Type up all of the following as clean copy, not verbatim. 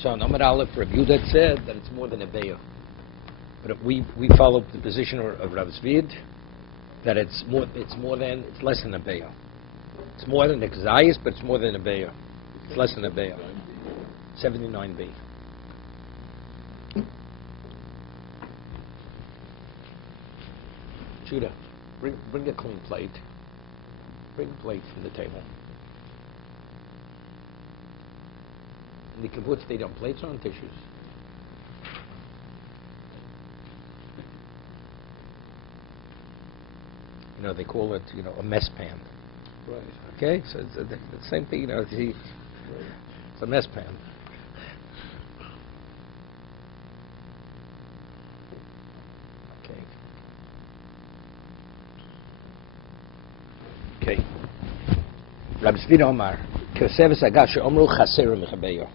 So on Amar Aleph, Rabbi Yehuda said that it's more than a beya. But we follow the position of Rav Zvid that it's less than a beya. It's more than a kazayis, but it's more than a beya. It's less than a beya. 79b. Judah, bring a clean plate. Bring a plate from the table. And you can put stayed on plates or on tissues. You know, they call it, a mess pan. Right. Okay? So it's the same thing, it's a mess pan. Okay. Rabbi Zvid Omar, Koseves Agash Omru Chaser Mechabeyo.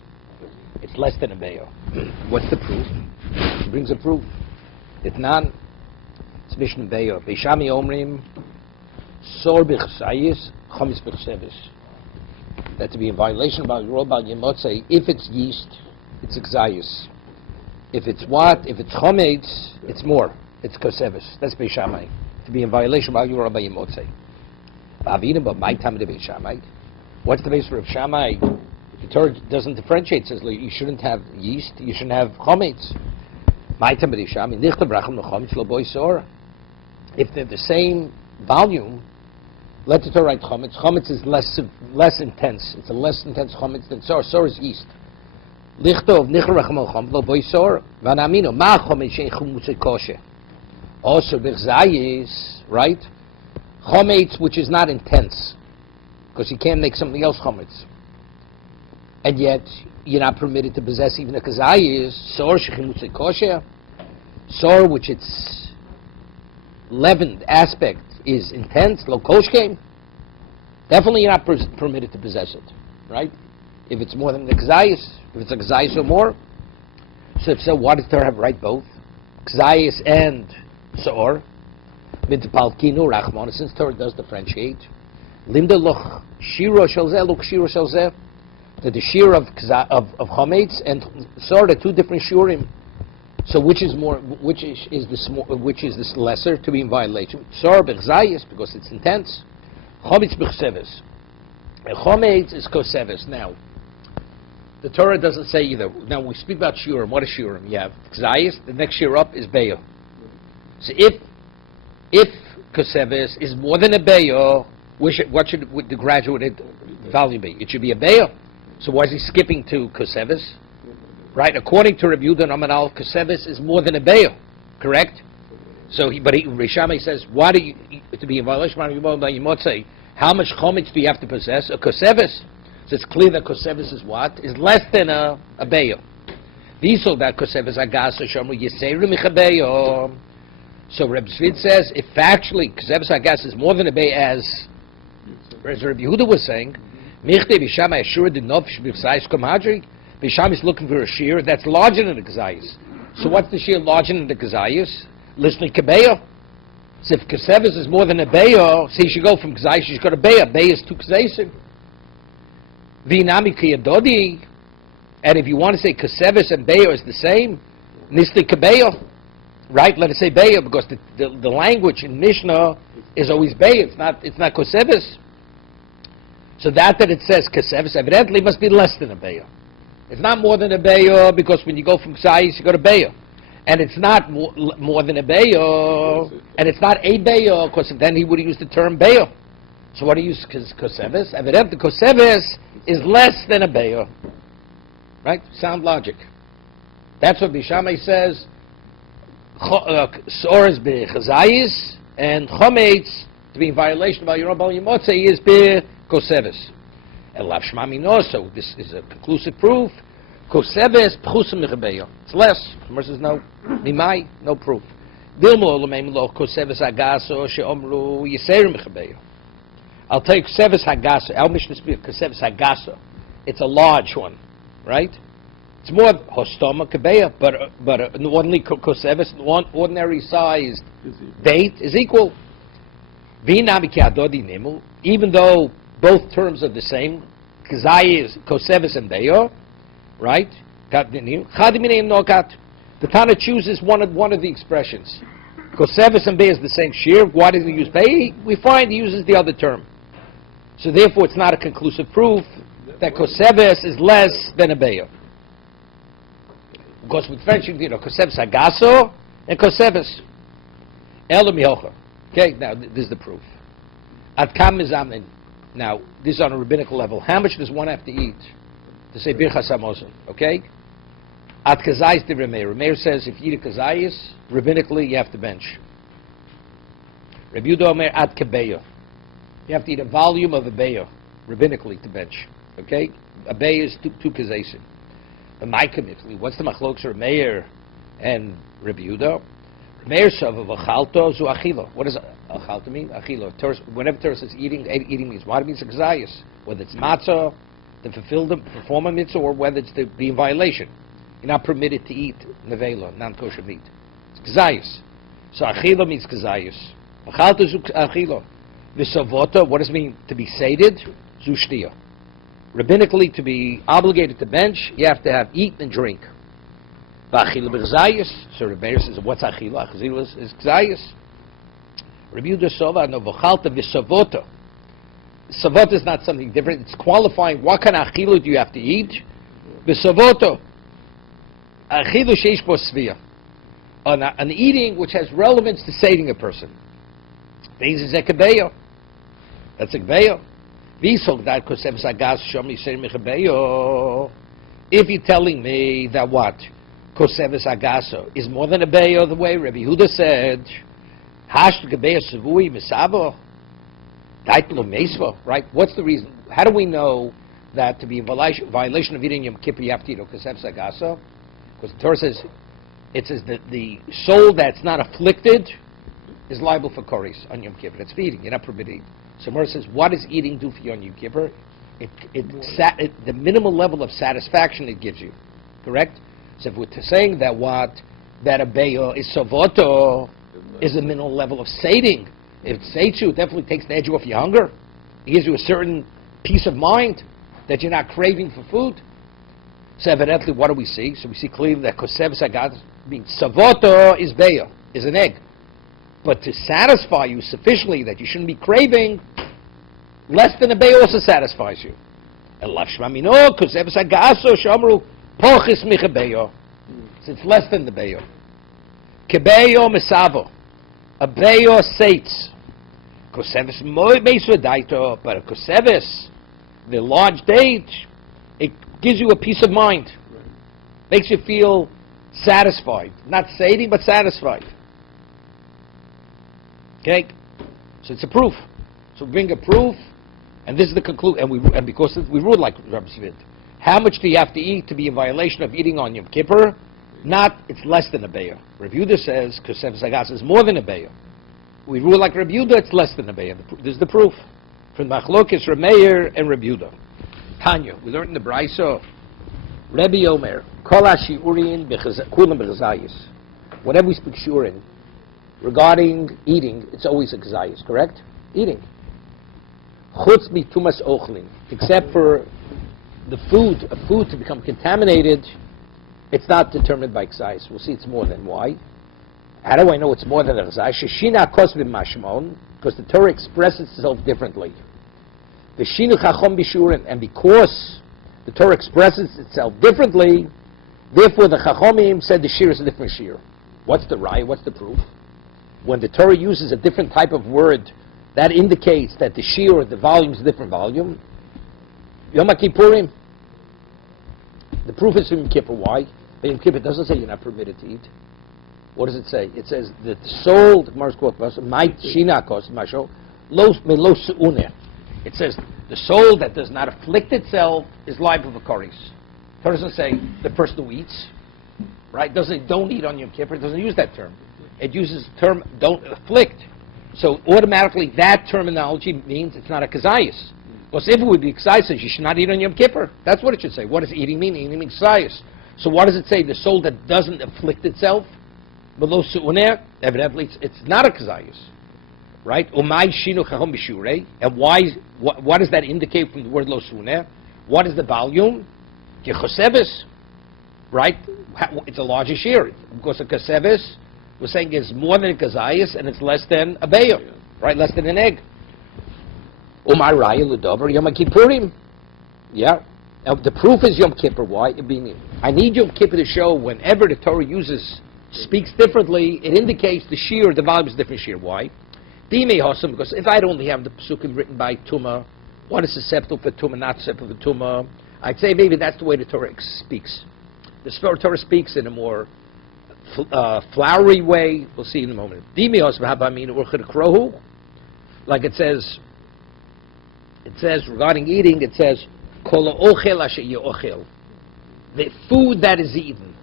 It's less than a beyo. What's the proof? He brings a proof. Itnan, it's Mishnah Beyo. Beishami Omrim, Sor B'chasayis, Chametz B'chseves. That to be in violation of Bal Yemotzei. If it's yeast, it's Exayis. If it's what? If it's Chametz, it's more. It's Koseves. That's Beishami. To be in violation of Bal Yemotzei. But my time to Beishami. What's the base for Rav Shammai? The Torah doesn't differentiate. Says you shouldn't have yeast. You shouldn't have chametz. My time to Beishami. Nichtav racham lechametz lo boisor. If they're the same volume, let the Torah write chametz. Chametz is less intense. It's a less intense chametz than sor. Sor is yeast. Lichtov nichtav racham lechametz lo boisor. Vanamino ma chametz shein chumutze kosher. Also b'chzayis, right? Chametz, which is not intense, because you can't make something else chametz. And yet, you're not permitted to possess even a kazayis, sor shechimutze kosher, sor, which its leavened aspect is intense, lo koshkein. Definitely you're not permitted to possess it, right? If it's more than the kazayis, if it's a kazayis or more. So if so, why does Torah have right both? Kazayis and sor. Since Torah does differentiate, Linda loch shiro shalzeh, look shiro shalzeh, that the shir of chametz and sor are two different shurim. So which is this lesser to be in violation? Sor b'chzayis because it's intense. Chametz b'chseves. And chametz is koseves. Now, the Torah doesn't say either. Now we speak about shurim. What is shurim? You have chzayis. The next shir up is beyo. So if koseves is more than a beyo, what should the graduated value be? It should be a beyo. So why is he skipping to koseves? Right? According to Rabbi Yehuda and Amar Aleph, koseves is more than a beyo. Correct? So, Rishame says, why do you, to be in violation of Yimotzei, how much chometz do you have to possess? A koseves. So it's clear that koseves is what? Is less than a beyo. V'isol that koseves agas shomru yiseiru michabeyo. So Reb Zvid says, if actually Koseves Hagas is more than a bay, as Rabbi Yehuda was saying, Michte Bishama Ashura the Nofsh B'Chzayis Komhadri, Bisham is looking for a shear that's larger than the Kazayis. So what's the shear larger than the Kazayis? Listening Kabeyo. So if Koseves is more than a Beyo, so you should go from Kazayis, you should go to Beyo. Beyo is 2 Kazayisim. V'inami Kiyadodi, and if you want to say Koseves and Beyo is the same, Nisli Kabeyo. Right? Let us say beya because the language in Mishnah is always beya. It's not koseves. So that it says koseves evidently must be less than a beya. It's not more than a beya because when you go from ksayis you go to beya, and it's not more than a beya, and it's not a beya because then he would use the term beya. So what do you use koseves? Evidently koseves is less than a beya. Right? Sound logic. That's what Bishamai says. Sor is b'chazayis, and chometz, to be in violation of your Bal Yemotzei, is b'koseves. And lav shmami no, so this is a conclusive proof. Koseves pchusim mechabeyo. It's less. Gemara says no. Mimai, no proof. Dilmo l'meim lo koseves hagaso she'omru yiseir mechabeyo. I'll take koseves hagaso. Our Mishnah speaks koseves hagaso. It's a large one, right? It's more hostoma kabeya, but an ordinary koseves, ordinary sized bait is equal. Even though both terms are the same, kazai is koseves and beyo, right? The Tana chooses one of the expressions. Koseves and Bey is the same shear. Why does he use Bey? We find he uses the other term. So therefore it's not a conclusive proof that Koseves is less than a Beyo. Because with French, Koseves Agaso and Koseves. Okay, now this is the proof. At Kam Mizamin. Now, this is on a rabbinical level. How much does one have to eat to say Birchas Hamazon? Okay? At Kazayis de Remeir. Remeir says if you eat a Kazayis, rabbinically you have to bench. Rabbi Yehuda Omer at Kebeyo. You have to eat a volume of a Beyo, rabbinically, to bench. Okay? A Beyo is two Kazayisim. The Maikamically, what's the Machlokes Remeir and Rabbi Yehuda? Remeir Sava V'chalto Zu Achilo. What does Achalto mean? Achilo. Whenever Torah says eating means what? It means a Kazayis. Whether it's matzah, to perform a mitzvah, or whether it's to be in violation. You're not permitted to eat nevela, non-kosher meat. It's kazayis. So achila means kazayis. Achalta zu achila. V'savota, what does it mean to be sated? Zu shtiya. Rabbinically, to be obligated to bench, you have to have eat and drink. V'achila b'kazayis. So Rebbeir says, what's achila? Achila is kazayis. Rabbi Yehuda Sova, no v'chalta v'savota. Savota is not something different. It's qualifying what kind of achila do you have to eat. V'savoto. Achilu sheish bo svia. An eating which has relevance to sating a person. This is a kebeyo. That's a kebeyo. If you're telling me that what? Koseves agaso is more than a beyo, the way Rabbi Yehuda said, Hash kebeyo savui misavo. Right? What's the reason? How do we know that to be in violation of eating Yom Kippur you have to eat Koseves agaso? Because the Torah says, it says that the soul that's not afflicted is liable for koris on Yom Kippur. It's feeding. You're not permitted to eat. So Mordechai says, what does eating do for you on Yom Kippur? The minimal level of satisfaction it gives you. Correct? So if we're saying that that a beyo is sovoto, is a minimal level of sating. If it sates you, it definitely takes the edge off your hunger. It gives you a certain peace of mind that you're not craving for food. So evidently, what do we see? So we see clearly that kosev sagat means savoto is beyo, is an egg. But to satisfy you sufficiently that you shouldn't be craving, less than a beyo also satisfies you. Elav shmamino kosev sagaso shamru pochis micha beyo. So it's less than the beyo. Kebeyo mesavo. A beyo sates. Kosevis moy beisu daito, but a kosevis, the large date, it gives you a peace of mind. Makes you feel satisfied. Not sating, but satisfied. Okay? So it's a proof. So we bring a proof, and this is the conclusion. And because we rule like Rabbi Svid. How much do you have to eat to be in violation of eating on Yom Kippur? Not, it's less than a beyo. Rabbi Yehuda says, Kosev Sagas is more than a beyo. We rule like Rabbi Yehuda, it's less than a beyo. This is the proof. From Machlokes, Remeir, and Rabbi Yehuda. Tanya, we learned in the Brayso, Rabbi Omer, Kol HaShi'urin Kulam B'Chazayis. Whenever we speak Shurin, regarding eating, it's always a Chazayis, correct? Eating. Chutz Mitumas Ochlin, except for the food, a food to become contaminated, it's not determined by Chazayis. We'll see it's more than. Why? How do I know it's more than a Chazayis? Sheshina Kos B'Mashmon, because the Torah expresses itself differently. V'shinu chachom b'shurin, and because the Torah expresses itself differently, therefore the chachomim said the shir is a different shir. What's the raya? What's the proof? When the Torah uses a different type of word, that indicates that the shir or the volume is a different volume. Yom Kippurim, the proof is Yom Kippur. Why? But Yom Kippur doesn't say you're not permitted to eat. What does it say? It says that the soul, the Gemara's quote, might shinakos masho lo su'uneh. It says the soul that does not afflict itself is liable for koris. It doesn't say the person who eats, right? It doesn't say don't eat on Yom Kippur. It doesn't use that term. It uses the term don't afflict. So automatically that terminology means it's not a kazayis. Because if it would be kazayis, you should not eat on Yom Kippur. That's what it should say. What does eating mean? Eating means kazayis. So what does it say? The soul that doesn't afflict itself, below su'uneh, evidently it's not a kazayis. Right? Umay shinu chachom b'shurei. And why? What does that indicate from the word lo su'uneh? What is the volume? Kechoseves. right? It's a larger shear. Because a kasevis, we're saying is more than a kazayas, and it's less than a beyo, right? Less than an egg. Umar raya l'dover Yom Kippurim. Yeah. Now, the proof is Yom Kippur. Why? I need Yom Kippur to show whenever the Torah speaks differently, it indicates the shear, the volume is a different shear. Why? Because if I'd only have the psukim written by Tumah, one is susceptible for Tumah, not susceptible for Tumah, I'd say maybe that's the way the Torah speaks. The Torah speaks in a more flowery way. We'll see in a moment. Like it says regarding eating, it says, the food that is eaten,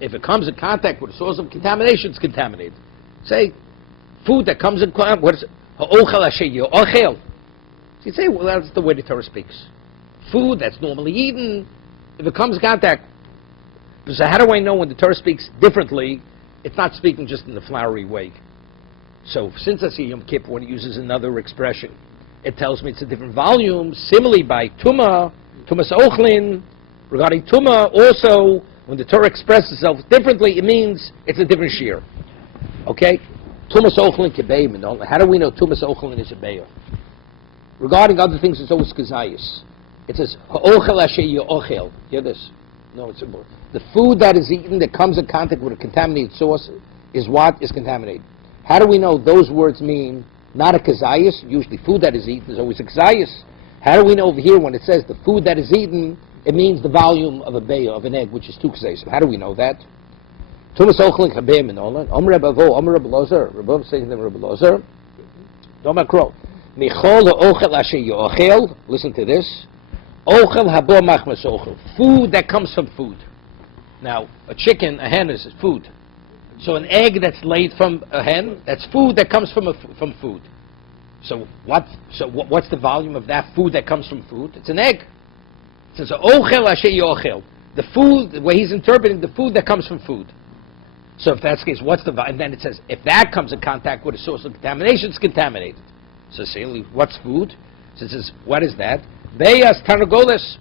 if it comes in contact with a source of contamination, it's contaminated. Say, food that comes in contact, what is it? So you say, well, that's the way the Torah speaks. Food that's normally eaten, if it comes in contact. So how do I know when the Torah speaks differently, it's not speaking just in the flowery way? So since I see Yom Kippur, when it uses another expression, it tells me it's a different volume. Similarly, by Tumah Ochlin, regarding Tumah, also, when the Torah expresses itself differently, it means it's a different shear. Okay? Tumas Ochlin Kebeyim. How do we know Tumas Ochlin is a beyo? Regarding other things, it's always Kazayas. It says, Ha'ochel asher yo'ochel. Hear this? No, it's important. The food that is eaten that comes in contact with a contaminated source is what is contaminated. How do we know those words mean not a Kazayas? Usually food that is eaten is always a Kazayas. How do we know over here when it says the food that is eaten, it means the volume of a beyo, of an egg, which is 2 Kazayas? How do we know that? Tumas Ochlin Kebeyim and Olan. Omer Rabavo, Omer Rabbi Lozer. Rabbi saying to Rabbi Lozer. Doma Kro. Michol ha'ochel asher yo'ochel. Listen to this. Ochel habo machmas ochel. Food that comes from food. Now, a chicken, a hen is food. So an egg that's laid from a hen, that's food that comes from food. So what's the volume of that food that comes from food? It's an egg. It says ochel asher yo'ochel. The food, the way he's interpreting the food that comes from food. So if that's the case, what's the volume? And then it says if that comes in contact with a source of contamination, it's contaminated. So say, what's food? So it says, what is that? Beyas tarnagolis,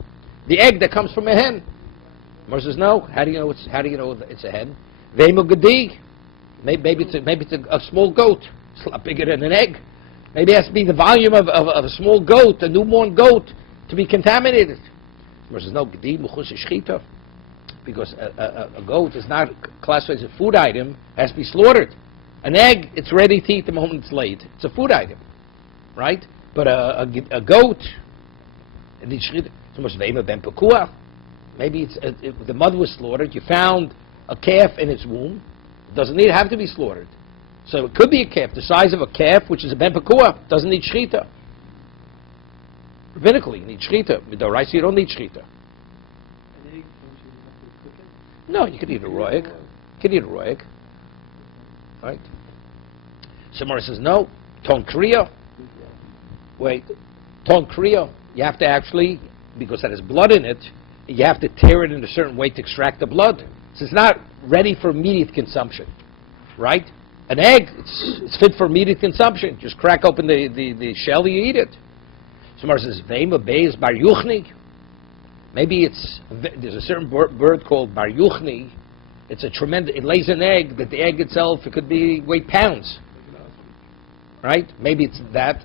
the egg that comes from a hen. Moses says, no. How do you know it's a hen? Veimu gedi. Maybe it's a small goat. It's a lot bigger than an egg. Maybe it has to be the volume of a small goat, a newborn goat, to be contaminated. Moses says, no. Gedi muchus shchita, because a goat is not classified as a food item. It has to be slaughtered. An egg, it's ready to eat the moment it's laid. It's a food item, right? But a goat. Maybe it's the mother was slaughtered. You found a calf in its womb. It doesn't have to be slaughtered. So it could be a calf the size of a calf, which is a ben pekua. Doesn't need shchita. Rabbinically, you need shchita. Midoraisa, you don't need shchita. No, you could eat a raw egg. Right? Somebody says no. Ton kriya. Wait. Ton kriya. You have to actually, because that has blood in it, you have to tear it in a certain way to extract the blood. So it's not ready for immediate consumption, right? An egg, it's fit for immediate consumption. Just crack open the shell, you eat it. Somebody says, Veima beis bar yuchni. Maybe there's a certain bird called bar yuchni. It's it lays an egg, that the egg itself, it could weigh pounds. Right? Maybe it's that.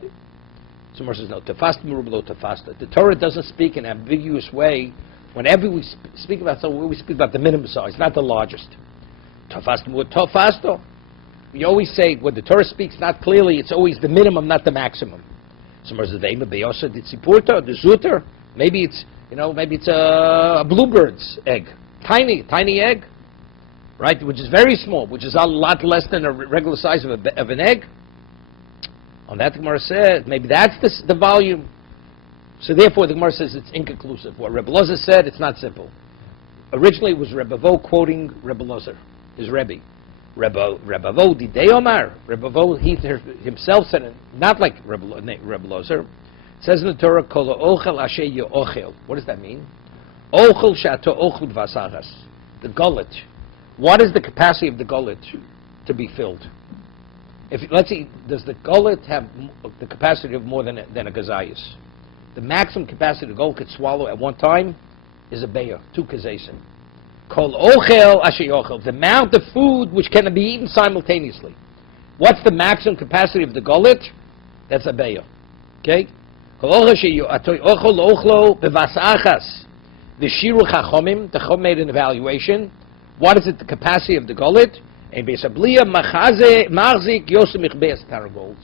Someone says, no, tefasta merubah tefasta. The Torah doesn't speak in an ambiguous way. Whenever we speak about something, we speak about the minimum size, not the largest. Tefasta merubah tefasta. We always say, when the Torah speaks not clearly, it's always the minimum, not the maximum. Someone says, the zuter. Maybe it's a bluebird's egg. Tiny egg. Right? Which is very small, which is a lot less than a regular size of an egg. On that, the Gemara says, maybe that's the volume. So therefore, the Gemara says it's inconclusive. What Rebbe Lozer said, it's not simple. Originally, it was Rebbe Vo quoting Rebbe Lozer, his Rebbe. Rebbe Vo didei Omar. Rebbe Vo, he himself said it, not like Rebbe Lozer. It says in the Torah, Kol ochel asher yo'ochel. What does that mean? Ochel shato ochel v'asachas. The gullet. What is the capacity of the gullet to be filled? Let's see, does the gullet have the capacity of more than a gazayas? The maximum capacity the gullet could swallow at one time is a beya, 2 kazasim. Kol ochel asher yochel, the amount of food which can be eaten simultaneously. What's the maximum capacity of the gullet? That's a beyo. Okay? Kol ochel asher yochel ochlo bevas achas. The shiru chachomim, the chom made an evaluation. What is it, the capacity of the gullet? And besabliya machaze marzik yosemich beis taragols.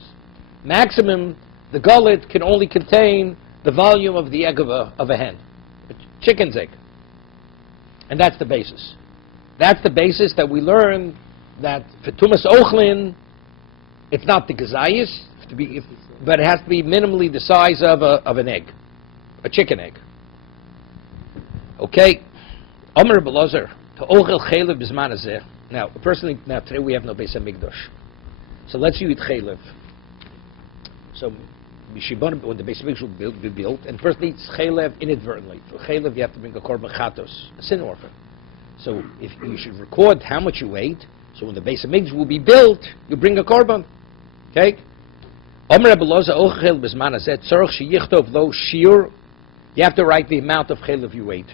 Maximum, the gullet can only contain the volume of the egg of a hen, a chicken's egg. And that's the basis. That's the basis that we learn that for Tumas Ochlin, it's not the gazayis, but it has to be minimally the size of an egg, a chicken egg. Okay? Omer Belazar, to Ochel Chelev Bizman Hazeh. Now, personally, today we have no Beis HaMikdash. So let's eat Chelev. So, when the Beis HaMikdash will be built, and firstly it's Chelev inadvertently. For Chelev you have to bring a korban chatos, a sin offering. So if you should record how much you ate, so when the Beis HaMikdash will be built, you bring a korban. Okay? Omer Abelazar ochel b'zman hazeh tzorach sheyichtov lo shir. You have to write the amount of Chelev you ate.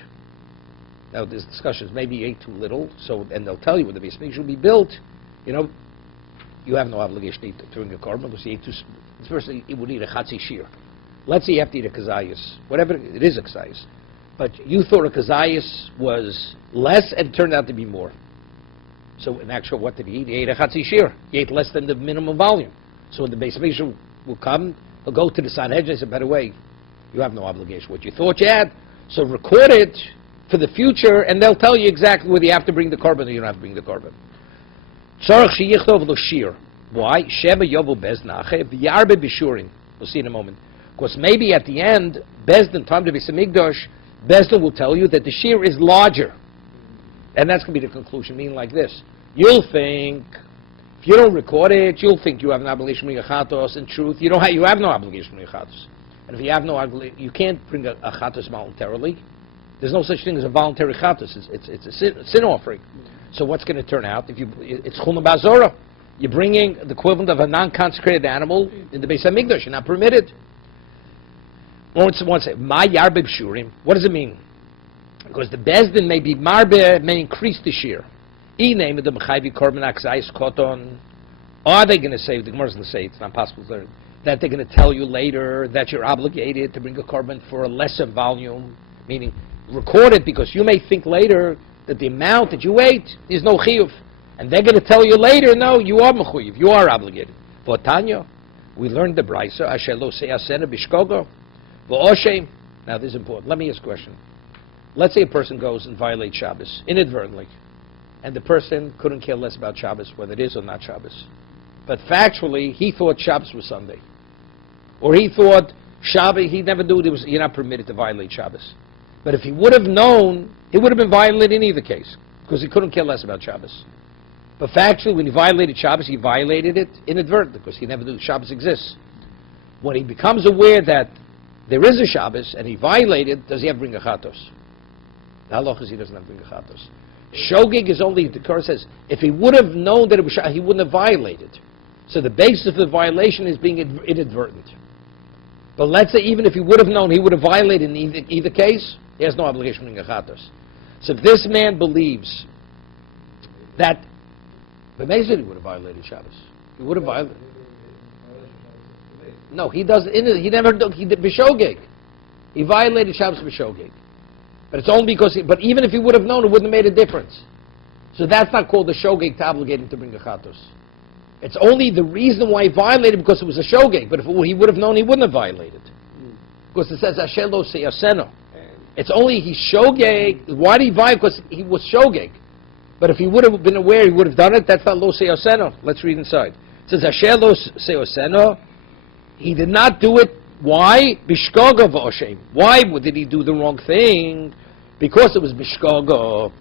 Now there's discussions, maybe you ate too little, so and they'll tell you when the Beis HaMikdash will be built, you have no obligation to eat during a korban because you ate too. Firstly, it would eat a chatzi shir. Let's say you have to eat a kazayas, whatever it is a kazayas, but you thought a kazayas was less and it turned out to be more. So in actual, what did he eat? He ate a chatzi shir. He ate less than the minimum volume. So when the Beis HaMikdash will come, he'll go to the Sanhedrin and say, by the way, you have no obligation. What you thought you had, so record it for the future, and they'll tell you exactly whether you have to bring the korban or you don't have to bring the korban. Tzorach sheyichtov lo shir. Why? Sheva yovu beznache v'yarbe b'shurim. We'll see in a moment. Because maybe at the end, Bezdin, time to be Beis HaMikdash, Bezdin will tell you that the shear is larger. And that's going to be the conclusion, meaning like this. You'll think, if you don't record it, you'll think you have an obligation to bring a chatos. In truth, you have no obligation to bring a chatos. And if you have no obligation, you can't bring a chatos voluntarily. There's no such thing as a voluntary chatos. It's a sin offering. So what's going to turn out? It's chulna ba'azora. You're bringing the equivalent of a non-consecrated animal in the Beis HaMikdash. You're not permitted. One say, "My yarbib shurim." What does it mean? Because the bezdin may be marbe, may increase the shear. E name of the mechayvi korban akzayis koton. Are they going to say? The Gemara's going to say it's not possible to learn that they're going to tell you later that you're obligated to bring a korban for a lesser volume, meaning record it because you may think later that the amount that you ate is no chiyuv. And they're going to tell you later, no, you are mechuyev, you are obligated. For Tanya, we learned the brayso, asher lo seyasena bishkogo, v'oshem. Now this is important. Let me ask a question. Let's say a person goes and violates Shabbos inadvertently, and the person couldn't care less about Shabbos, whether it is or not Shabbos. But factually, he thought Shabbos was Sunday. Or he thought Shabbos, he never knew you're not permitted to violate Shabbos. But if he would have known, he would have been violated in either case, because he couldn't care less about Shabbos. But factually, when he violated Shabbos, he violated it inadvertently, because he never knew Shabbos exists. When he becomes aware that there is a Shabbos, and he violated, does he have to bring a chatos? The halacha is he doesn't have to bring a chatos. Shogeg is only, the Torah says, if he would have known that it was Shabbos, he wouldn't have violated. So the basis of the violation is being inadvertent. But let's say even if he would have known, he would have violated in either case, he has no obligation to bring a chatos. So if this man believes that but Amazingly, he would have violated Shabbos. He would have violated. No, he does. He never. He did b'shogeg. He violated Shabbos b'shogeg. But it's only because. But even if he would have known, it wouldn't have made a difference. So that's not called a shogeg to obligate him to bring a chatos. It's only the reason why he violated because it was a shogeg. But if he would have known, he wouldn't have violated. Because it says Asher lo seyaseno. It's only he shogeg. Why did he violate? Because he was shogeg. But if he would have been aware, he would have done it. That's not lo seyaseno. Let's read inside. It says Asher lo seyaseno. He did not do it. Why? Bishkoga v'oshem. Why did he do the wrong thing? Because it was bishkoga.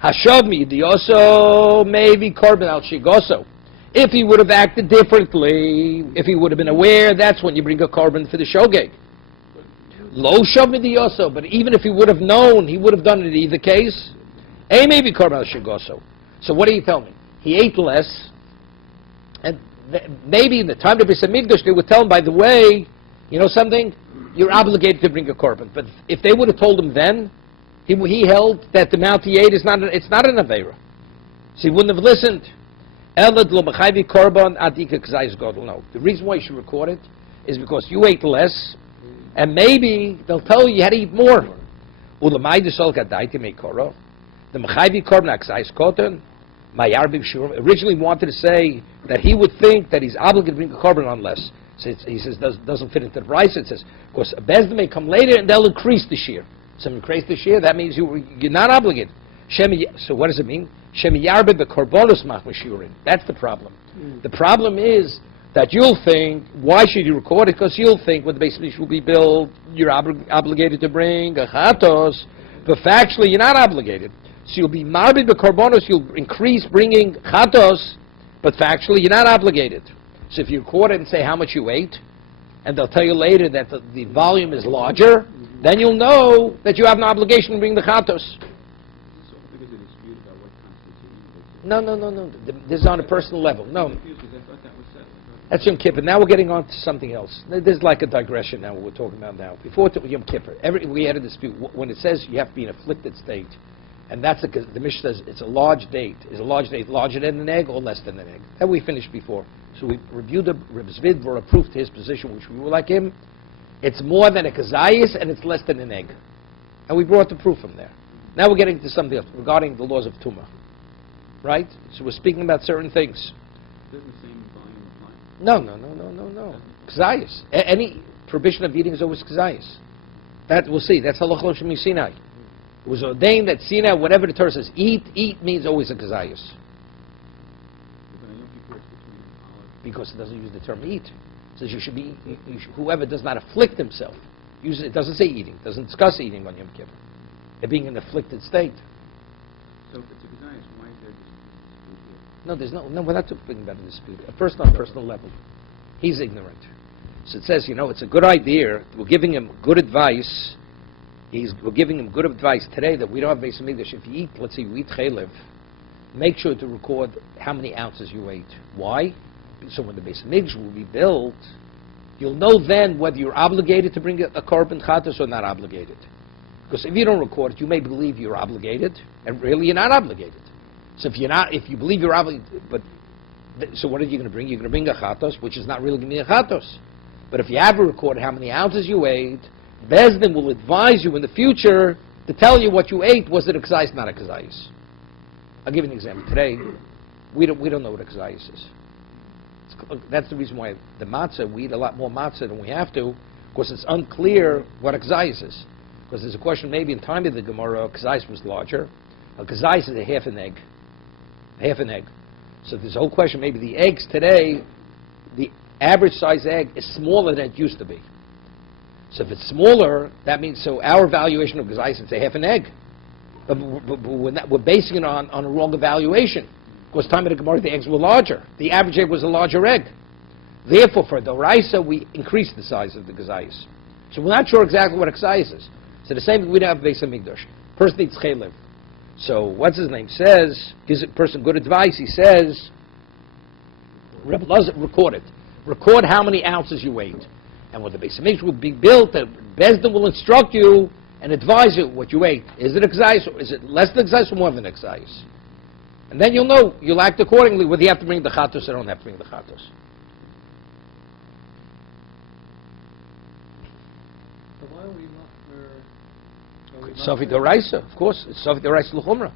Hashav midioso, maybe korban al shigoso. If he would have acted differently, if he would have been aware, that's when you bring a korban for the shogeg. Lo shav midioso, but even if he would have known, he would have done it in either case. Maybe korban al shigoso. So what do you tell me? He ate less, and maybe in the time of Beis HaMikdash they would tell him, by the way, you know something? You're obligated to bring a korban. But if they would have told him then, He held that the mount he ate is not an Aveira. So he wouldn't have listened. No. The reason why you should record it is because you ate less, and maybe they'll tell you how to eat more. The Mechavi Korban Akzayis Koton, originally wanted to say that he would think that he's obligated to bring a korban on less. So he says doesn't fit into the price. It says, of course, a bezdin may come later and they'll increase the shear. So increase the shear, that means you're not obligated. So what does it mean? That's the problem. The problem is that you'll think, why should you record it? Because you'll think when the base will be built, you're obligated to bring a chatos, but factually you're not obligated. So you'll be marbid b'korbanos, you'll increase bringing chatos, but factually you're not obligated. So if you record it and say how much you ate, and they'll tell you later that the volume is larger, then you'll know that you have an obligation to bring the chatos. No. This is on a personal level. No. That's Yom Kippur. Now we're getting on to something else. There's like a digression now, what we're talking about now. Before Yom Kippur, we had a dispute. When it says you have to be in an afflicted state, and that's because the Mishnah says it's a large date. Is a large date larger than an egg or less than an egg? That we finished before. So we reviewed the Reb Zvid brought a proof to his position, which we were like him. It's more than a kazayis and it's less than an egg. And we brought the proof from there. Now we're getting to something else regarding the laws of Tumah. Right? So we're speaking about certain things. No. Kazayis. Any prohibition of eating is always kazayis. That we'll see. That's halach lo shemi Sinai. It was ordained that Sinai, whatever the Torah says, eat means always a kazayis. Because it doesn't use the term eat. It says you should be whoever does not afflict himself. It doesn't say eating. It doesn't discuss eating on Yom Kippur. They're being in an afflicted state. So if it's a kazayis, why is there dispute here? No, we're not talking about a dispute. First on a personal level. He's ignorant. So it says, it's a good idea. We're giving him good advice. We're giving him good advice today that we don't have Beis Hamikdash. If you eat, let's say you eat chaylev, make sure to record how many ounces you ate. Why? So when the Beis Hamikdash will be built, you'll know then whether you're obligated to bring a korban chatos or not obligated. Because if you don't record it, you may believe you're obligated, and really you're not obligated. So if you believe you're obligated, so what are you going to bring? You're going to bring a chatos, which is not really going to be a chatos. But if you have recorded how many ounces you ate, Bezdin will advise you in the future to tell you what you ate. Was it a kazayis, not a kazayis? I'll give you an example. Today, we don't know what a kazayis is. That's the reason why the matzah, we eat a lot more matzah than we have to, because it's unclear what a kazayis is. Because there's a question, maybe in time of the Gemara, a kazayis was larger. A kazayis is a half an egg. Half an egg. So there's a whole question, maybe the eggs today, the average size egg is smaller than it used to be. So if it's smaller, that means, so our evaluation of kazayis is a half an egg. But we're basing it on a wrong evaluation. Because time of the Gemara, the eggs were larger. The average egg was a larger egg. Therefore, for the Raisa, we increased the size of the kazayis. So we're not sure exactly what a kazayis is. So the same thing, we don't have Beis Hamikdash. Person eats chaylev. So what's his name says, gives a person good advice. He says, Rebbe Lazar, record it. Record how many ounces you ate. And when the Beis Hamikdash will be built, the Bezdin will instruct you and advise you what you ate. Is it a kazayis, or is it less than a kazayis, or more than a kazayis? And then you'll know, you'll act accordingly, whether you have to bring the chatos or don't have to bring the chatos. So why are we not... Sofi Doraisa, of course. It's Sofi Doraisa L'chumra.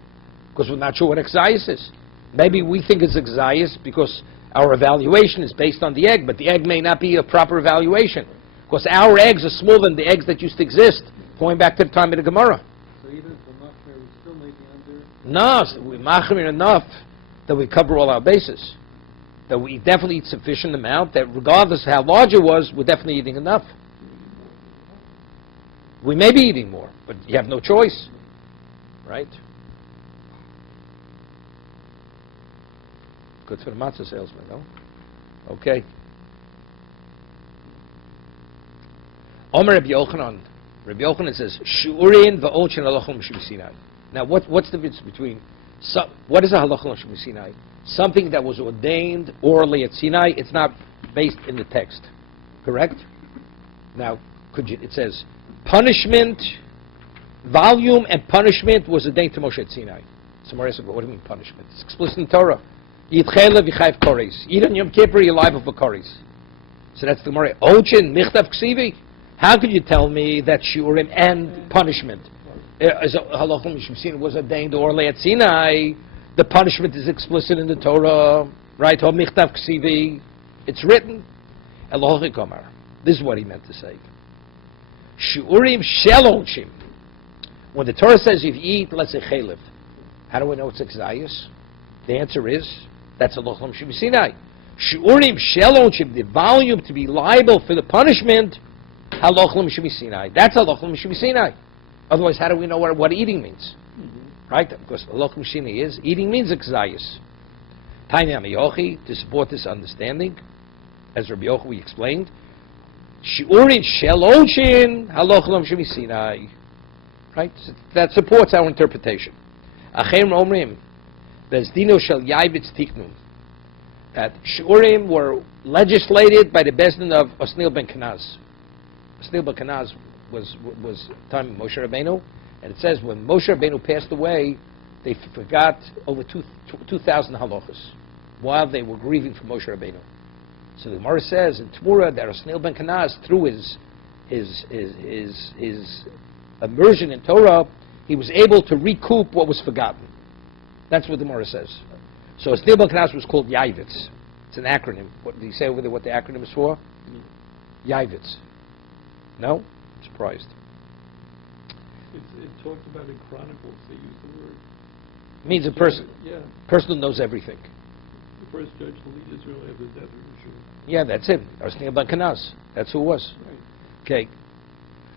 Because we're not sure what a kazayis is. Maybe we think it's a kazayis because our evaluation is based on the egg, but the egg may not be a proper evaluation. Because our eggs are smaller than the eggs that used to exist, going back to the time of the Gemara. So even if we're not sure, we still may be under... No, we're machmir enough that we cover all our bases. That we definitely eat sufficient amount, that regardless of how large it was, we're definitely eating enough. We may be eating more, but you have no choice. Right? Good for the matzah salesman, no? Okay. Omer Rabbi Yochanan. Rabbi Yochanan says, Shu'urin va'od shen halachon b'Shemi Sinai. Now, what's the difference between, what is a halachon b'Shemi Sinai? Something that was ordained orally at Sinai, it's not based in the text. Correct? Now, it says, punishment volume and punishment was ordained to Moshe at Sinai. Somewhere else, what do you mean punishment? It's explicit in Torah. Eat chaylev v'chayv koris. Eat on Yom Kippur, you're liable for koris. So that's the Gemara. Ochin michtav ksivi. How could you tell me that shiurim and punishment as halachim mishmsin was ordained orally at Sinai? The punishment is explicit in the Torah, right? Ho michtav ksivi. It's written. Elohim Komar. This is what he meant to say. Shiurim shelochim. When the Torah says if you eat, let's say chaylev, how do we know it's exayus? The answer is that's halachim shemisinai. Shiurim shelochim, the volume to be liable for the punishment, halachim shemisinai. That's halachim shemisinai. Otherwise, how do we know what eating means? Right? Because halachim shemisinai is eating means exayus. Tanya Miyochi, to support this understanding, as Rabbi Yochanan we explained, shiurim shelochim halachim shemisinai. Right? So that supports our interpretation. Achem omrim, there's dino shel yayvitz tiknun, that shiurim were legislated by the Bezdin of Osnil ben Kenaz. Osnil ben Kenaz was time of Moshe Rabbeinu, and it says when Moshe Rabbeinu passed away, they forgot over 2,000 halachas while they were grieving for Moshe Rabbeinu. So the Gemara says in Terumah that Osnil ben Kenaz, through his immersion in Torah, he was able to recoup what was forgotten. That's what the Gemara says. So Osnil ben Kenaz was called Yayvitz. It's an acronym. What did he say over there what the acronym is for? Yayvitz. No? I'm surprised. It talked about in Chronicles, they use the word. It means a person. Yeah. Person who knows everything. The first judge to lead Israel after the death of Yeshua. Yeah, that's him. Osnil ben Kenaz. That's who it was. Right. Okay.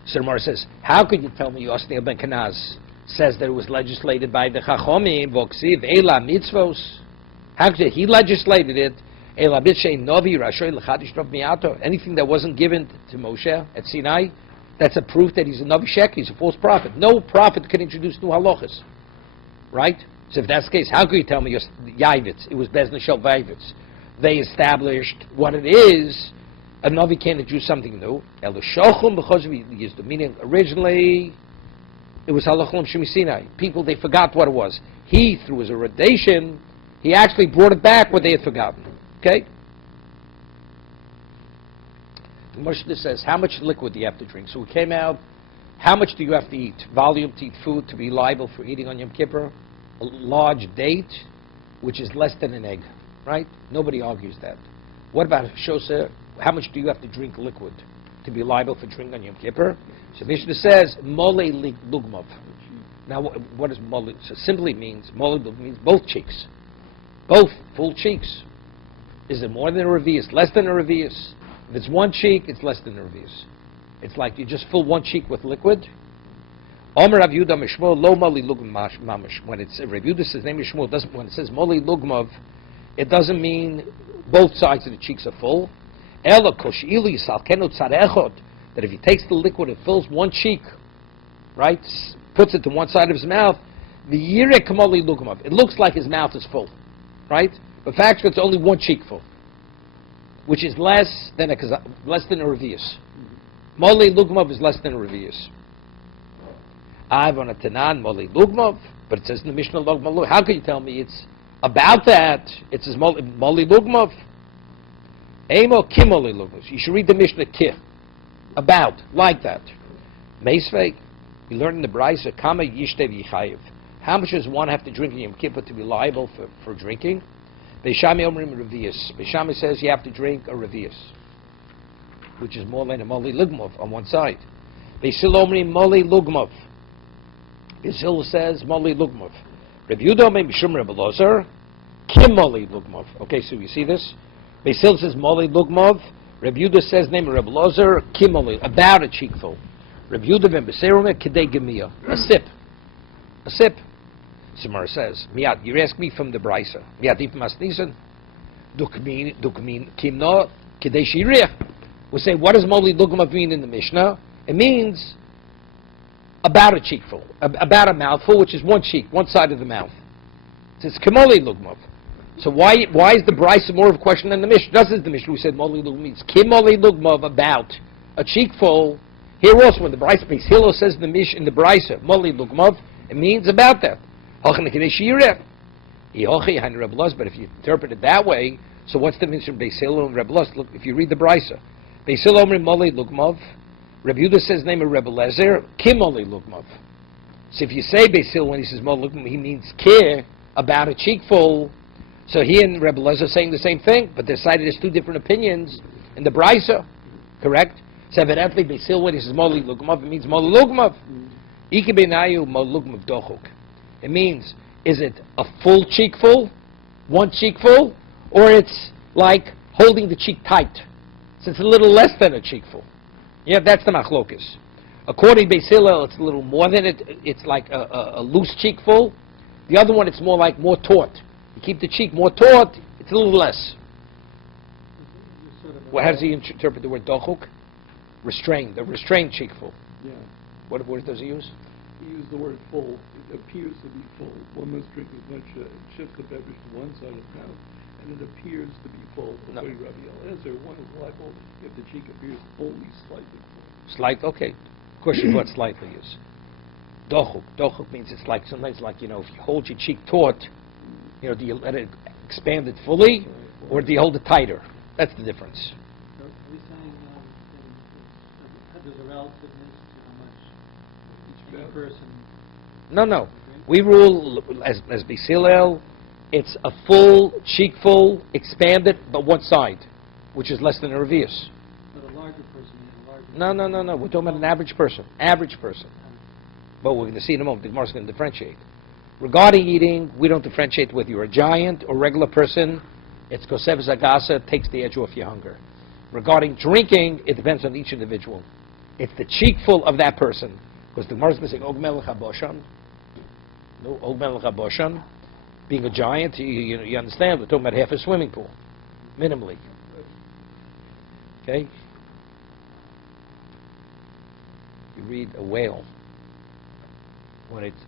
So the Gemara says, how could you tell me Osnil ben Kenaz says that it was legislated by the Chachomim, Voksiv, Ela Mitzvos? How could he legislated it? Ela Bitshe Novi Rashoy Lechadish Rav Miato. Anything that wasn't given to Moshe at Sinai, that's a proof that he's a Novi Shek, he's a false prophet. No prophet can introduce new halachas. Right? So if that's the case, how could you tell me Yayvitz? It was Bezdin Shel Yayvitz. They established what it is. A Novi can't introduce something new. Elishochum b'chosvi used the meaning originally. It was halachim shemisinai. People, they forgot what it was. He, through his erudition, he actually brought it back what they had forgotten. Okay. The Mishnah says, how much liquid do you have to drink? So we came out. How much do you have to eat? Volume to eat food to be liable for eating on Yom Kippur. A large date, which is less than an egg. Right? Nobody argues that. What about Shosa? How much do you have to drink liquid to be liable for drinking on Yom Kippur? So Mishnah says, mole lugmav. Now, what does mole? So simply means, mole means both cheeks. Both, full cheeks. Is it more than a revius, less than a revius? If it's one cheek, it's less than a revius. It's like you just fill one cheek with liquid. Omer Rav Yehuda Mishmol lo moli lugmav mamash. When it's Rav Yehuda says name Mishmol, when it says moli lugmav, it doesn't mean both sides of the cheeks are full. Ela koshilu yisalkenu tzarechot. That if he takes the liquid and fills one cheek, right, puts it to one side of his mouth, the yirek moli lugmav. It looks like his mouth is full, right? But factually, it's only one cheek full, which is less than a revius. Moli lugmav is less than a revius. I've on a tanan moli lugmav, but it says in the Mishnah lugmav. How can you tell me it's about that? It says moli lugmav. Emo kimoli lugmav. You should read the Mishnah ki. About, like that. Meisvei, you learn in the Brisa, kama yishtev yichayev. How much does one have to drink in Yom Kippur to be liable for drinking? Beishami omrim revius. Beishami says you have to drink a revius, which is more than a moli lugmav on one side. Beisil omrim moli lugmav. Beisil says moli lugmav. Reb Yehuda omrim mishum Reb Elazar, kim moli lugmav. Okay, so you see this? Beisil says moli lugmav. Reb Yehuda says name Reb Elazar, kim moli, about a cheekful. Reb Yehuda ben Beserume kedei gemia, a sip. A sip. Samar says, Miyad, you ask me from the Brisa. Miyad if masnisen, dukmin kimno kedei shiriyah. We say, what does moli lugmav mean in the Mishnah? It means about a cheekful, about a mouthful, which is one cheek, one side of the mouth. It says kimoli lugmav. So why is the Brisa more of a question than the Mishnah? Doesn't the Mishnah? We said moli lugmav means kimoli lugmav, about a cheekful. Here also, when the Brisa, Beis Hillel says in the Brisa, Moli Lugmav, it means about that. But if you interpret it that way, so what's the difference between Beis Hillel and Rebbe Luz? Look, if you read the Brisa, Beis Hillel Omri Moli Lugmav, Rebbe Yehuda says the name of Rebbe Lezer, Kim Moli Lugmav. So if you say Beis Hillel when he says Moli Lugmav, he means care about a cheekful. So he and Rebbe Lezer are saying the same thing, but they're cited as two different opinions in the Brisa, correct? So evidently Beis Hillel when he says Moli Lugmav, it means Moli Lugmav. Ike benayu Moli Lugmav dochuk. It means, is it a full cheekful, one cheekful, or it's like holding the cheek tight? So it's a little less than a cheekful. Yeah, that's the machlokes. According to Beis Hillel, it's a little more than it. It's like a loose cheekful. The other one, it's more like more taut. You keep the cheek more taut, it's a little less. Well, how does he interpret the word dochuk? Restrained, the restrained cheekful. Yeah. What word does he use? He used the word full. It appears to be full. One must drink as much, shift the beverage to one side of the mouth, and it appears to be full. No. According to Rabbi Eliezer, one is liable if the cheek appears only slightly full. Slight, okay. Of course, you know what slightly is. Dochuk. Dochuk means it's like, sometimes like, if you hold your cheek taut, do you let it expand it fully, or do you hold it tighter? That's the difference. So are we saying there's a relativeness to how much each person... No. We rule, as Beis Hillel, it's a full cheekful, expanded, but one side, which is less than a revius. But a larger person is a larger... No. We're talking about an average person. Average person. But we're going to see in a moment. The Gemara is going to differentiate. Regarding eating, we don't differentiate whether you're a giant or regular person. It's kosev zagasa, takes the edge off your hunger. Regarding drinking, it depends on each individual. It's the cheekful of that person. Because the Gemara is going to say, Og melech haboshan. No, Og melech haboshan. Being a giant, you understand, we're talking about half a swimming pool. Minimally. Okay? You read a whale. When it's...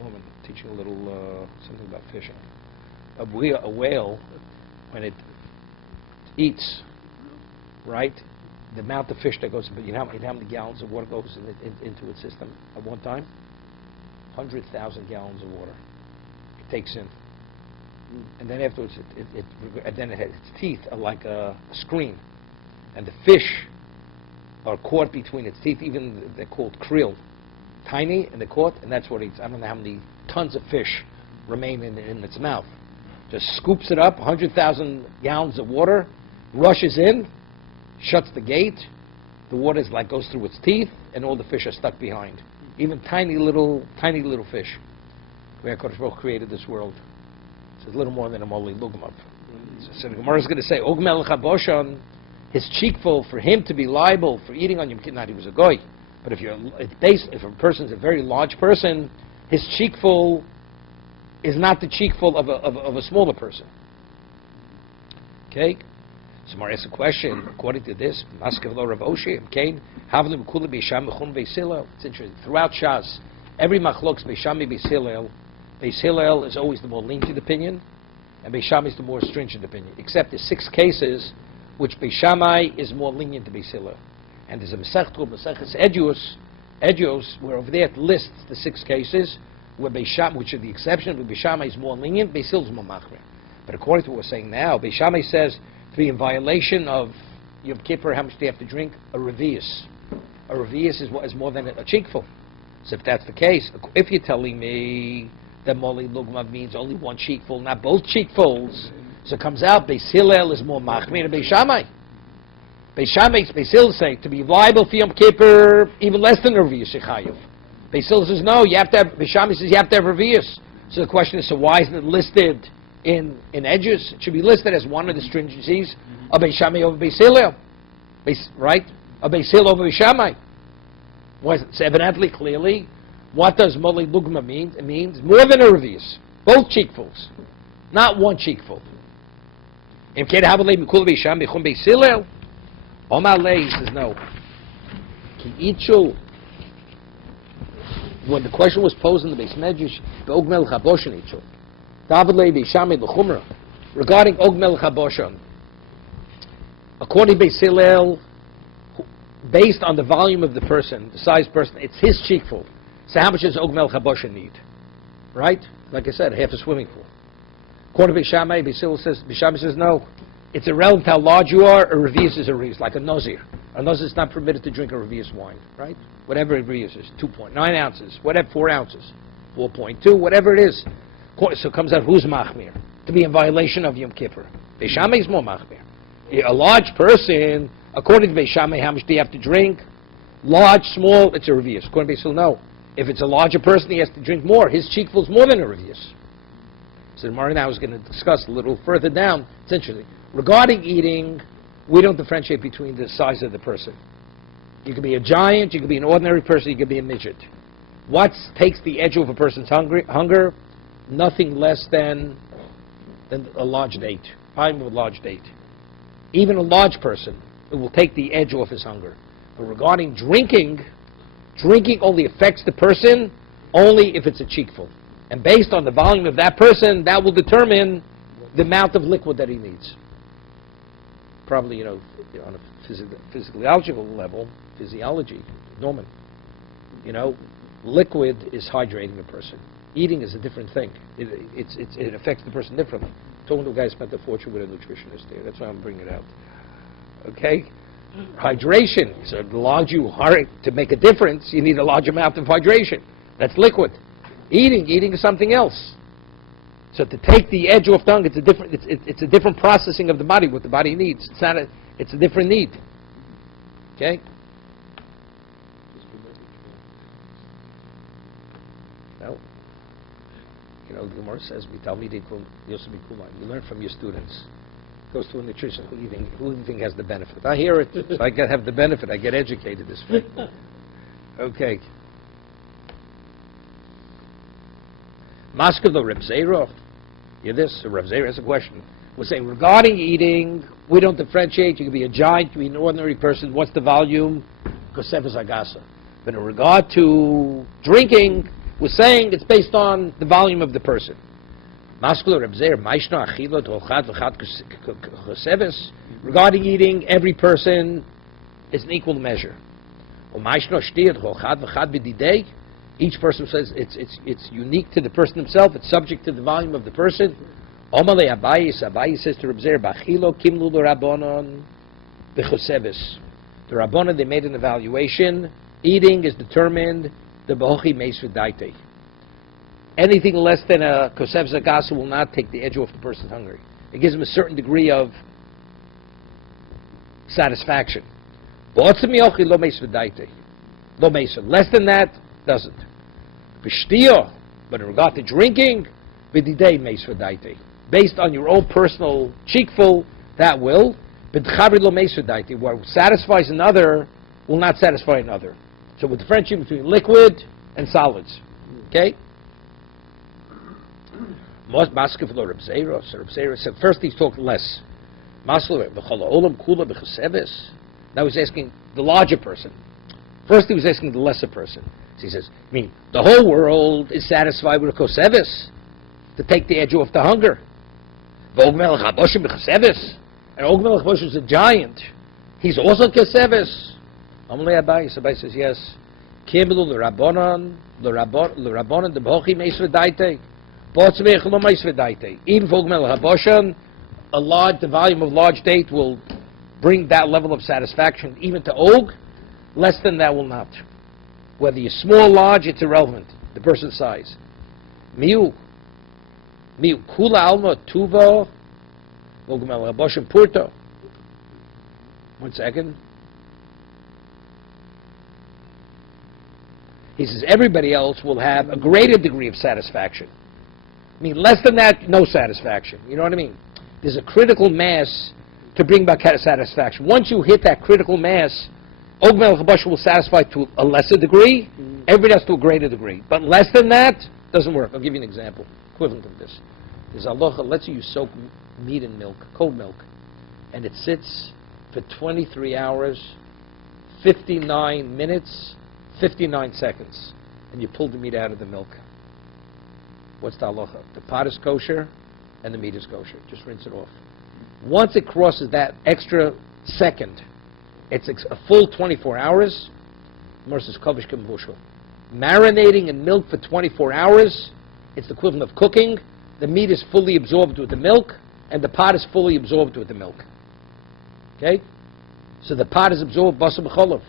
Norman, teaching a little something about fishing. A whale, when it eats, right, the amount of fish that goes, but you know how many gallons of water goes into its system at one time? 100,000 gallons of water it takes in. And then afterwards, then it has its teeth are like a screen. And the fish are caught between its teeth, even they're called krill. Tiny, and they're caught, and that's what it eats. I don't know how many tons of fish remain in its mouth. Just scoops it up, 100,000 gallons of water, rushes in, shuts the gate, the water is like goes through its teeth, and all the fish are stuck behind. Even tiny little fish. Where HaKadosh Baruch Hu created this world. So it's a little more than a Moli Lugmav. So the Gemara is going to say, Og melech haboshan, his cheekful, for him to be liable for eating on Yom Kippur, not he was a goy. But if a person's a very large person, his cheekful is not the cheekful of a smaller person. Okay? So Mar asks a question, according to this, it's interesting. Throughout Shas, every machlokes Beis Shammai Beis Hillel is always the more lenient opinion, and Beis Shammai is the more stringent opinion. Except the 6 cases which Beis Shammai is more lenient to Beis Hillel. And there's a Masech called Maseches Edios, where over there it lists the 6 cases, where Beis Shammai, which are the exception, where Beis Shammai is more lenient, Beis Hillel is more machmir. But according to what we're saying now, Beis Shammai says to be in violation of Yom Kippur, how much do you have to drink? A revius. A revius is more than a cheekful. So if that's the case, if you're telling me that Moli Lugmav means only one cheekful, not both cheekfuls, so it comes out Beis Hillel is more machmir than Beis Shammai. Beis Hillel say to be liable for Yom Kippur, even less than a revius shechayev. Beis Hillel says no, you have to have. Beis Shammai says you have to have revius. So the question is, so why isn't it listed in edges? It should be listed as one of the stringencies of Beis Shammai over Beis Hillel, right? Of Beis Hillel over Beis Shammai. Why is it? So evidently, clearly, what does Moli Lugma mean? It means more than a revius, both cheekfuls, not one cheekful. Im Ked Havalei Mikul Beis Shammai Bechum Beis Hillel. Omar Lei says no. Ki Ichu. When the question was posed in the Beis Medrash, Be'og Melech Haboshan Ichu. David Lei Beis Shammai L'Chumra. Regarding Og Melech Haboshan. According to Beis Hillel, based on the volume of the person, the size person, it's his cheekful. So how much does Og Melech HaBoshen need? Right? Like I said, half a swimming pool. According to Beishamai, Beishamai says no. It's irrelevant how large you are. A revius is a revius, like a nazir. A nazir is not permitted to drink a revius wine, right? Whatever a revius is, 2.9 ounces, whatever, 4 ounces, 4.2, whatever it is. So it comes out who's machmir to be in violation of Yom Kippur. Beishamai is more machmir. A large person, according to Beishamai, how much do you have to drink? Large, small, it's a revius. According to Beishamai, no. If it's a larger person, he has to drink more. His cheekful is more than a revius. So tomorrow now is going to discuss a little further down. It's interesting. Regarding eating, we don't differentiate between the size of the person. You can be a giant, you can be an ordinary person, you can be a midget. What takes the edge of a person's hunger? Nothing less than a large date. I'm a large date. Even a large person, it will take the edge off his hunger. But regarding drinking only affects the person only if it's a cheekful. And based on the volume of that person, that will determine the amount of liquid that he needs. Probably, on a physiological level, physiology, Norman, liquid is hydrating a person. Eating is a different thing. It affects the person differently. Talking to a guy who spent a fortune with a nutritionist there. That's why I'm bringing it out. Okay? Hydration. So the larger you are, to make a difference, you need a large amount of hydration. That's liquid. Eating is something else. So to take the edge off tongue, it's a different processing of the body, what the body needs. It's a different need. Okay? No. The Gemara says, you learn from your students. Goes to a nutrition, who do you think has the benefit? I hear it, so I have the benefit. I get educated this way. Okay. Maskevlo Reb Zera. Hear this? Reb Zera has a question. We're saying regarding eating, we don't differentiate. You can be a giant, you can be an ordinary person. What's the volume? Kosefes Agasa. But in regard to drinking, we're saying it's based on the volume of the person. Regarding eating, every person is an equal measure. Each person says it's unique to the person himself. It's subject to the volume of the person. Abaye says to Reb Zera, the Rabbanon, they made an evaluation. Eating is determined the Behochi Meis V'Daitei. Anything less than a Kosev Zagasa will not take the edge off the person's hunger. It gives him a certain degree of satisfaction. Less than that, doesn't. But in regard to drinking, based on your own personal cheekful, that will. What satisfies another will not satisfy another. So we're differentiating between liquid and solids. Okay? So Reb Zera said, first he's talked less. Now he's asking the larger person. First he was asking the lesser person. So he says, the whole world is satisfied with a kosevis to take the edge off the hunger. And Og Melech HaBoshen is a giant. He's also kosevis. Abai says, yes. Kimbelu l'Rabbanon d'Bhochi Meis V'Daitei. Even for Og Melech HaBoshen, the volume of large date will bring that level of satisfaction. Even to Og, less than that will not. Whether you're small, large, it's irrelevant. The person's size. Miu kula alma tuva Og Melech HaBoshen purto. 1 second. He says everybody else will have a greater degree of satisfaction. Less than that, no satisfaction. You know what I mean? There's a critical mass to bring back satisfaction. Once you hit that critical mass, Og Melech HaBoshen will satisfy to a lesser degree, everybody else to a greater degree. But less than that, doesn't work. I'll give you an example, equivalent of this. There's halacha, let's say you soak meat in milk, cold milk, and it sits for 23 hours, 59 minutes, 59 seconds, and you pull the meat out of the milk. What's the halacha? The pot is kosher, and the meat is kosher. Just rinse it off. Once it crosses that extra second, it's a full 24 hours. Versus kovish kemvushel. Marinating in milk for 24 hours, it's the equivalent of cooking. The meat is fully absorbed with the milk, and the pot is fully absorbed with the milk. Okay? So the pot is absorbed basar b'cholov,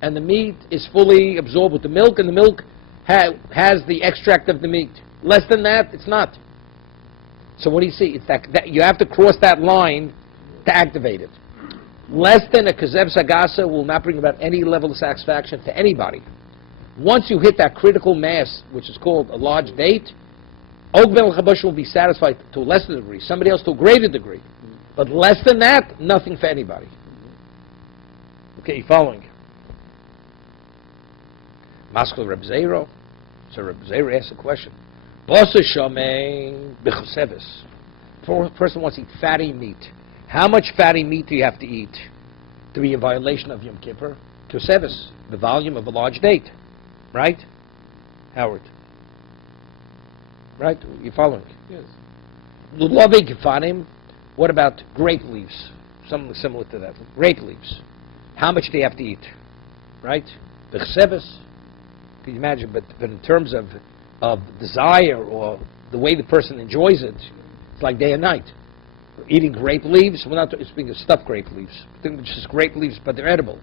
and the meat is fully absorbed with the milk, and the milk has the extract of the meat. Less than that, it's not. So what do you see? It's that you have to cross that line to activate it. Less than a kazev sagasa will not bring about any level of satisfaction to anybody. Once you hit that critical mass, which is called a large date, Ogvel Chabash will be satisfied to a lesser degree, somebody else to a greater degree. But less than that, nothing for anybody. Okay, you following? Maskal Reb Zero. So Reb Zero asks a question. Bosa Shomein B'choseves. A person wants to eat fatty meat. How much fatty meat do you have to eat to be in violation of Yom Kippur? Koseves, the volume of a large date. Right? Howard? Right? You following? Yes. Loving Kifanim. What about grape leaves? Something similar to that. Grape leaves. How much do you have to eat? Right? B'choseves. Can you imagine? But in terms of desire or the way the person enjoys it, it's like day and night. Eating grape leaves, we're not speaking of stuffed grape leaves. It's just grape leaves, but they're edible,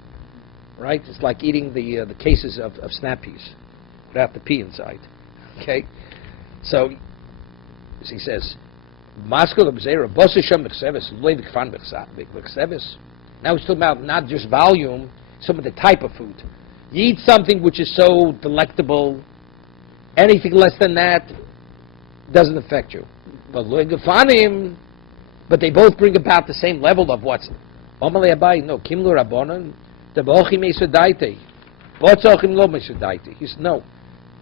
right? It's like eating the cases of snap peas without the pea inside. Okay, so as he says, now he's talking about not just volume, some of the type of food. You eat something which is so delectable, anything less than that doesn't affect you. But they both bring about the same level of what's. No, Kimlu Rabbanon, the Bochim Mesudaite. Botzochim Lo Mesudaite. He said, no.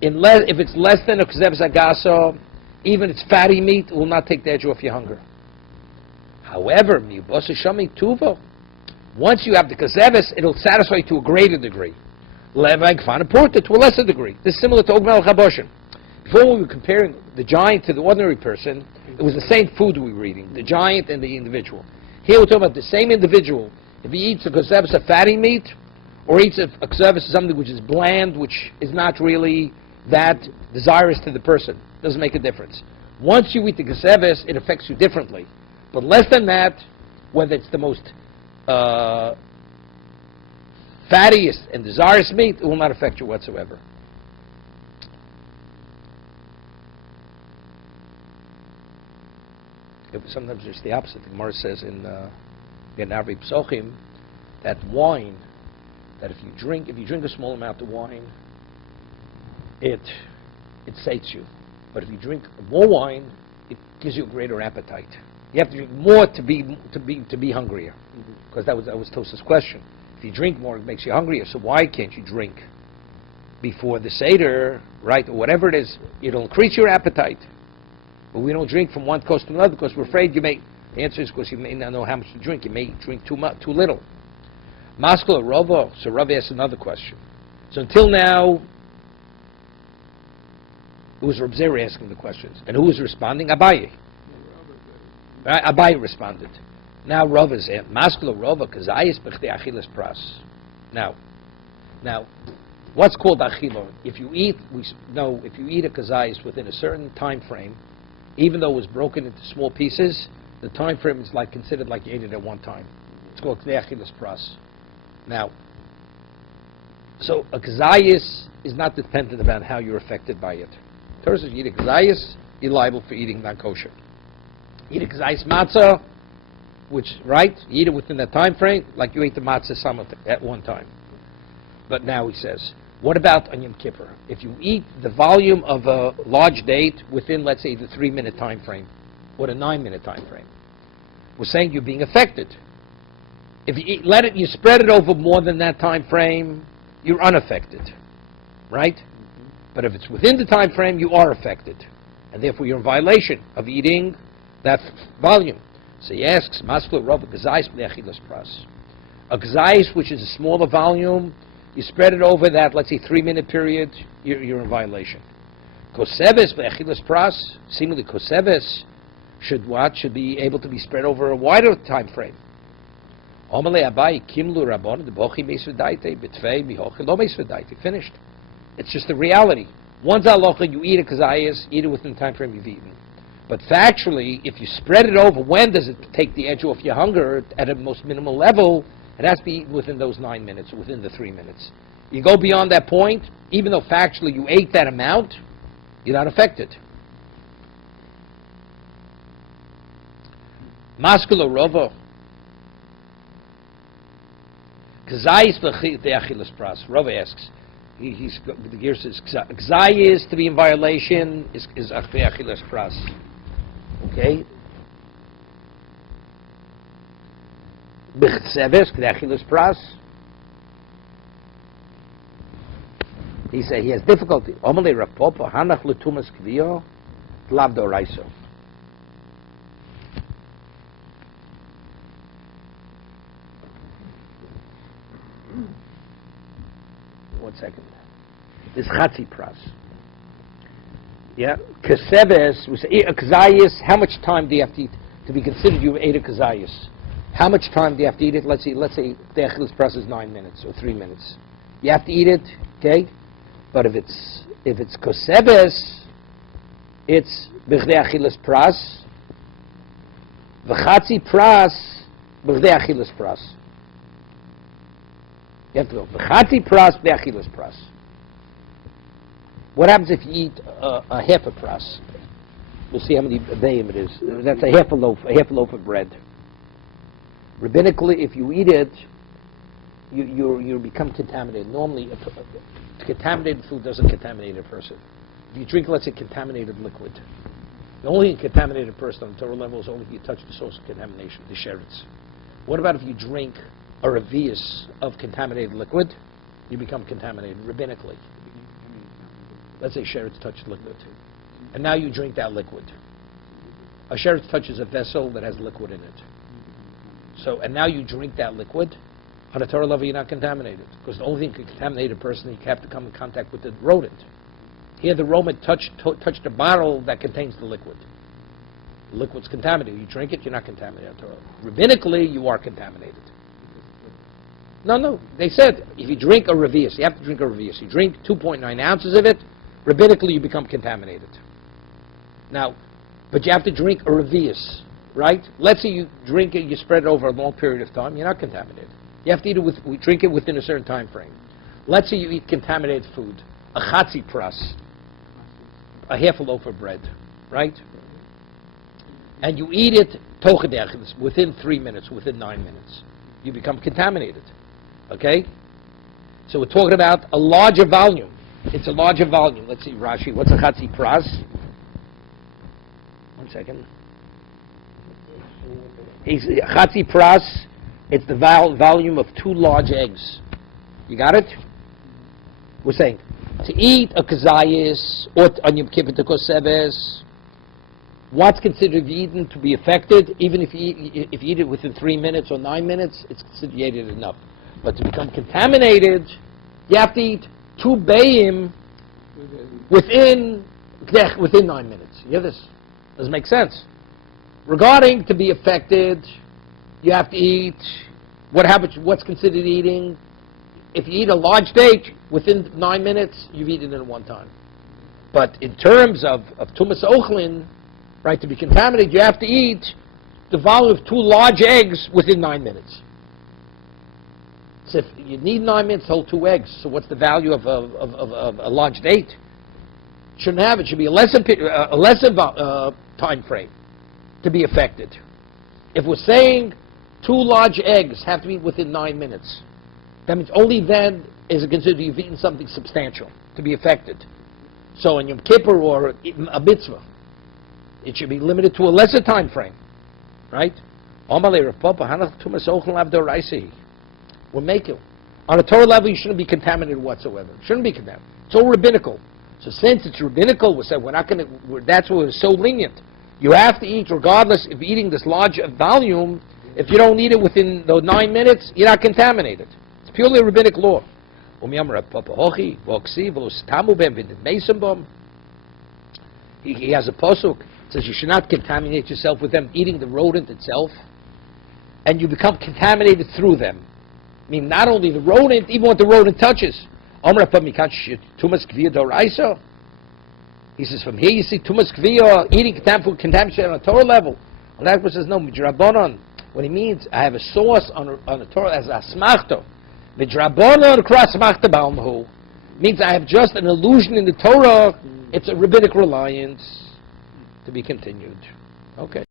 If it's less than a Kzev Zagaso, even its fatty meat will not take the edge off your hunger. However, Tuvo, once you have the Kzeves, it'll satisfy you to a greater degree. Levag Fanaporta to a lesser degree. This is similar to Ogmel Chaboshin. Before we were comparing the giant to the ordinary person, it was the same food we were eating, the giant and the individual. Here we're talking about the same individual. If he eats a kseves of fatty meat, or eats a kseves of something which is bland, which is not really that desirous to the person, doesn't make a difference. Once you eat the kseves, it affects you differently. But less than that, whether it's the most fattiest and desirous meat, it will not affect you whatsoever. Sometimes it's the opposite. The Gemara says in Arvi Psochim that wine, that if you drink a small amount of wine, it sates you. But if you drink more wine, it gives you a greater appetite. You have to drink more to be hungrier, because that was Tosa's question. If you drink more, it makes you hungrier. So why can't you drink before the Seder, right, or whatever it is? It'll increase your appetite. But we don't drink from one coast to another because we're afraid the answer is because you may not know how much to drink. You may drink too little. Maskul Rava. So Rav asked another question. So until now, it was Reb Zera asking the questions. And who was responding? Abaye. Right? Abaye responded. Now Rav is in. Maskul Rava kazayis b'chtei achilas pras. Now, what's called achila? If you eat a kazayis within a certain time frame, even though it was broken into small pieces, the time frame is considered like you ate it at one time. It's called K'nei Achilas Pras. Now, so a kazayis is not dependent about how you're affected by it. First, if you eat a kazayis, you're liable for eating non-kosher. Eat a kazayis matzah, you eat it within that time frame, like you ate the matzah at one time. But now he says, what about on Yom Kippur? If you eat the volume of a large date within, let's say, the 3-minute time frame, or the 9-minute time frame, we're saying you're being affected. If you you spread it over more than that time frame, you're unaffected, right? Mm-hmm. But if it's within the time frame, you are affected, and therefore you're in violation of eating that volume. So he asks, "Maskul Rav Gazais B'Achilas Pras." A gazais, which is a smaller volume, you spread it over that, let's say, 3-minute period, you're in violation. Koseves B'Achilas Pras, seemingly Koseves should be able to be spread over a wider time frame. Finished. It's just the reality. Once halacha, you eat a kazayas, eat it within the time frame you've eaten. But factually, if you spread it over, when does it take the edge off your hunger at a most minimal level? It has to be eaten within those 9 minutes, or within the 3 minutes. You go beyond that point, even though factually you ate that amount, you're not affected. Masculo Rovo. Kazayis v'achilas pras. Rova asks. The gear says kazayis to be in violation is achilas pras. Okay. B'chseves k'achilas pras. He said he has difficulty. Omalei rapopo hanach letumas kviyo lav doraiso. 1 second. This chatzi pras. Yeah, kesebes. We say kazayis. How much time do you have to eat to be considered you ate a kazayis? How much time do you have to eat it? Let's say the achilas pras is 9 minutes or 3 minutes. You have to eat it, okay? But if it's kesebes, it's b'chdei achilas pras. V'chatzi pras b'chdei achilas pras. You have to go v'chatzi pras b'chdei achilas pras. What happens if you eat a half a pras? We'll see how many bayim it is. That's a half a loaf of bread. Rabbinically, if you eat it, you become contaminated. Normally, contaminated food doesn't contaminate a person. If you drink, let's say, contaminated liquid, the only contaminated person on the Torah level is only if you touch the source of contamination, the sheretz. What about if you drink a revius of contaminated liquid? You become contaminated rabbinically. Let's say sheretz touched liquid, and now you drink that liquid. A sheretz touches a vessel that has liquid in it. So, and now you drink that liquid. On a Torah level, you're not contaminated, because the only thing that can contaminate a person, you have to come in contact with the rodent. Here, the rodent touched a bottle that contains the liquid. The liquid's contaminated. You drink it, you're not contaminated on Torah. Rabbinically, you are contaminated. No. They said if you drink a revius, you have to drink a revius. You drink 2.9 ounces of it, rabbinically, you become contaminated. Now, but you have to drink a revius, right? Let's say you drink it, you spread it over a long period of time, you're not contaminated. You have to eat it drink it within a certain time frame. Let's say you eat contaminated food, a chatzi pras, a half a loaf of bread, right? And you eat it tochadech within 3 minutes, within 9 minutes. You become contaminated, okay? So we're talking about a larger volume. It's a larger volume. Let's see, Rashi, what's a chatzi pras? 1 second. Chatzi pras, it's the volume of 2 large eggs. You got it? We're saying, to eat a kazayis, or on Yom Kippur to kosebes, what's considered eaten to be affected, even if you eat it within 3 minutes or 9 minutes, it's considered you ate it enough. But to become contaminated, you have to eat 2 bayim within 9 minutes. You hear this? Does it make sense? Regarding to be affected, you have to eat, what's considered eating? If you eat a large steak, within 9 minutes, you've eaten it at one time. But in terms of tumas ochlin, right, to be contaminated, you have to eat the volume of 2 large eggs within 9 minutes. So if you need 9 minutes to hold 2 eggs, so what's the value of a large date? Shouldn't have it. Should be a lesser time frame to be affected. If we're saying 2 large eggs have to be within 9 minutes, that means only then is it considered you've eaten something substantial to be affected. So in Yom Kippur or a mitzvah, it should be limited to a lesser time frame, right? We're making. On a Torah level, you shouldn't be contaminated whatsoever. It shouldn't be contaminated. It's all rabbinical. So since it's rabbinical, we said that's why we're so lenient. You have to eat regardless of eating this large volume. If you don't eat it within those 9 minutes, you're not contaminated. It's purely a rabbinic law. He has a posuk. It says you should not contaminate yourself with them eating the rodent itself. and you become contaminated through them. I mean, not only the rodent, even what the rodent touches. He says, from here you see Tumas Kviya, eating contamination on a Torah level. And that says, no, Midrabanon. What he means, I have a source on a Torah as a Smachto. Midrabanon Kras Smachta Baumhu. Means I have just an illusion in the Torah. It's a rabbinic reliance. To be continued. Okay.